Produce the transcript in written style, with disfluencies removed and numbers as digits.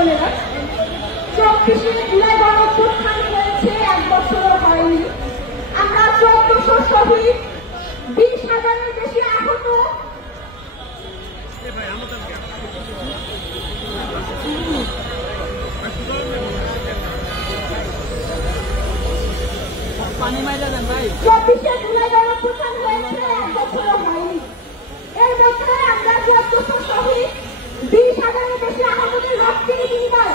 বোনেরা, 24শে জুলাই গণঅভ্যুত্থান হয়েছে 1 বছরও হয়নি। আমরা 1400 শহীদ, 20,000-এর বেশি আহত, চব্বিশে জুলাই গণঅভ্যুত্থান হয়েছে 1 বছরও হয়নি। এর মধ্যে আমরা 1400 শহীদ, 20,000-এর বেশি আহতদের রক্তের বিনিময়ে